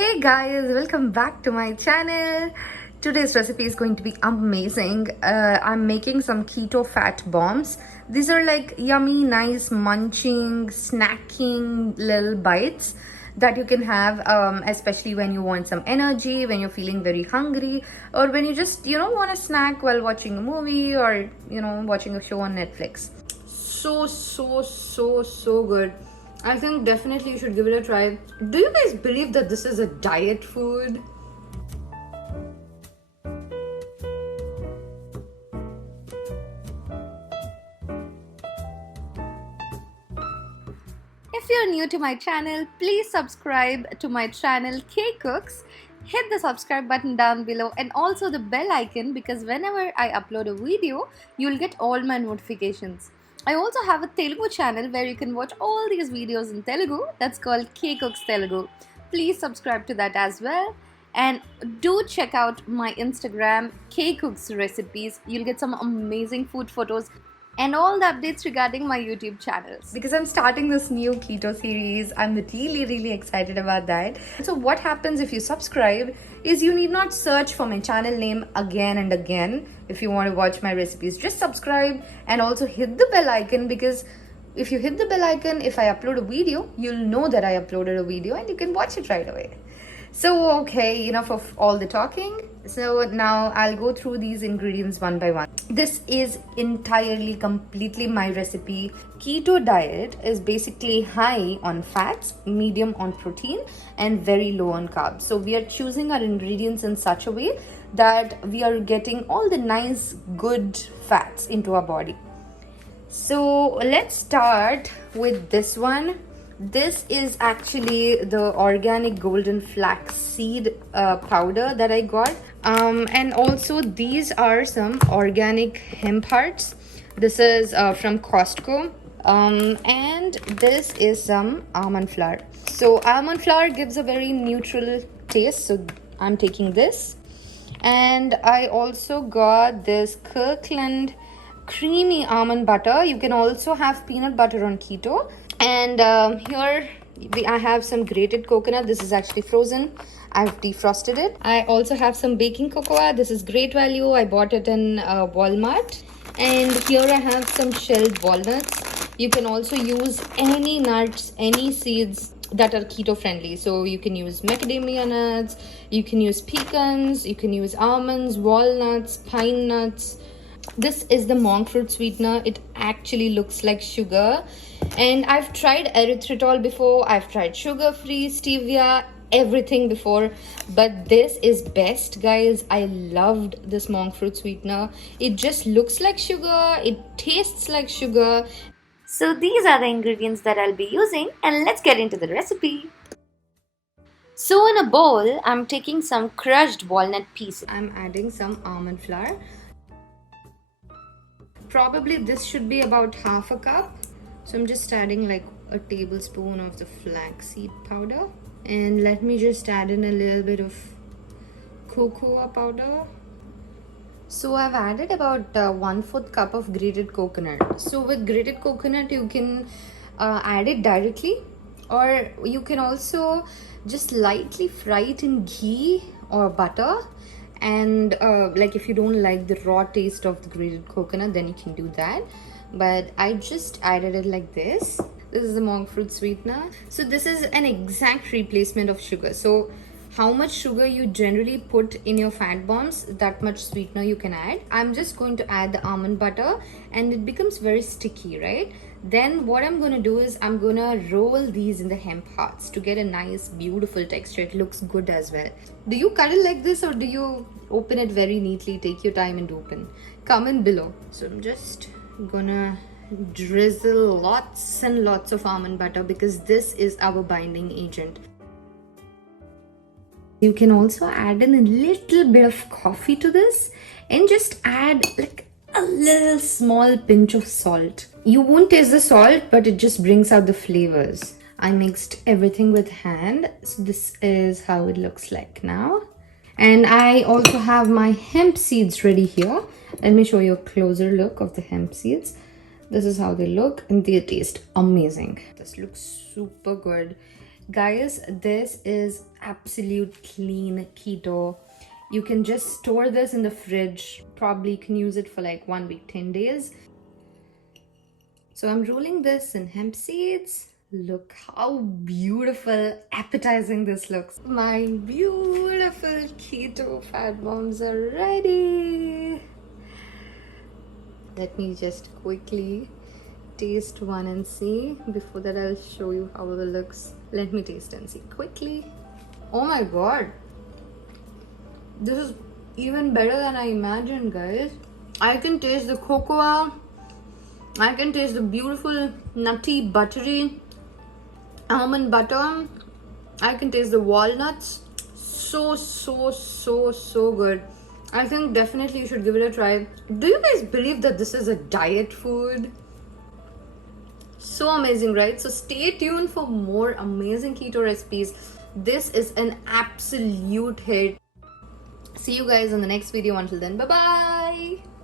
Hey guys, welcome back to my channel. Today's recipe is going to be amazing. I'm making some keto fat bombs. These are like yummy, nice, munching, snacking little bites that you can have, especially when you want some energy, when you're feeling very hungry, or when you just, want a snack while watching a movie or, watching a show on Netflix. So good. I think definitely you should give it a try. Do you guys believe that this is a diet food? If you're new to my channel, please subscribe to my channel K Cooks. Hit the subscribe button down below and also the bell icon, because whenever I upload a video, you'll get all my notifications. I also have a Telugu channel where you can watch all these videos in Telugu. That's called K Cooks Telugu. Please subscribe to that as well. And do check out my Instagram, K Cooks Recipes. You'll get some amazing food photos and all the updates regarding my YouTube channels. Because I'm starting this new keto series, I'm really excited about that. So what happens if you subscribe is you need not search for my channel name again and again if you want to watch my recipes. Just subscribe and also hit the bell icon, because if you hit the bell icon, if I upload a video, you'll know that I uploaded a video and you can watch it right away. So okay, enough of all the talking. So now I'll go through these ingredients one by one. This is entirely, completely my recipe. Keto diet is basically high on fats, medium on protein, and very low on carbs. So we are choosing our ingredients in such a way that we are getting all the nice, good fats into our body. So let's start with this one. This is actually the organic golden flaxseed powder that I got. And also these are some organic hemp hearts. This is from Costco. And this is some almond flour. So almond flour gives a very neutral taste, so I'm taking this. And I also got this Kirkland creamy almond butter. You can also have peanut butter on keto. And here I have some grated coconut. This is actually frozen. I've defrosted it. I also have some baking cocoa. This is great value. I bought it in Walmart. And here I have some shelled walnuts. You can also use any nuts, any seeds that are keto friendly. So you can use macadamia nuts, you can use pecans, you can use almonds, walnuts, pine nuts. This is the monk fruit sweetener. It actually looks like sugar. And I've tried erythritol before. I've tried sugar-free, stevia, everything before. But this is best, guys. I loved this monk fruit sweetener. It just looks like sugar. It tastes like sugar. So these are the ingredients that I'll be using. And let's get into the recipe. So in a bowl, I'm taking some crushed walnut pieces. I'm adding some almond flour. Probably this should be about half a cup. So I'm just adding like a tablespoon of the flaxseed powder. And let me just add in a little bit of cocoa powder. So I've added about 1/4 cup of grated coconut. So with grated coconut, you can add it directly, or you can also just lightly fry it in ghee or butter. And like if you don't like the raw taste of the grated coconut, then you can do that. But I just added it like this. This is the monk fruit sweetener. So this is an exact replacement of sugar. So how much sugar you generally put in your fat bombs, that much sweetener you can add. I'm just going to add the almond butter, and it becomes very sticky, right? Then what I'm going to do is I'm going to roll these in the hemp hearts to get a nice, beautiful texture. It looks good as well. Do you cut it like this, or do you open it very neatly? Take your time and open. Comment below. So I'm just gonna drizzle lots and lots of almond butter, because this is our binding agent. You can also add in a little bit of coffee to this, and just add like a little small pinch of salt. You won't taste the salt, but it just brings out the flavors. I mixed everything with hand. So this is how it looks like now. And I also have my hemp seeds ready here. Let me show you a closer look of the hemp seeds. This is how they look, and they taste amazing. This looks super good. Guys, this is absolute clean keto. You can just store this in the fridge. Probably can use it for like 1 week, 10 days. So I'm rolling this in hemp seeds. Look how beautiful, appetizing this looks. My beautiful keto fat bombs are ready. Let me just quickly taste one and see. Before that, I'll show you how it looks. Let me taste and see quickly. Oh my god. This is even better than I imagined, guys. I can taste the cocoa. I can taste the beautiful, nutty, buttery almond butter. I can taste the walnuts. So good. I think definitely you should give it a try. Do you guys believe that this is a diet food? So amazing, right? So stay tuned for more amazing keto recipes. This is an absolute hit. See you guys in the next video. Until then, bye bye.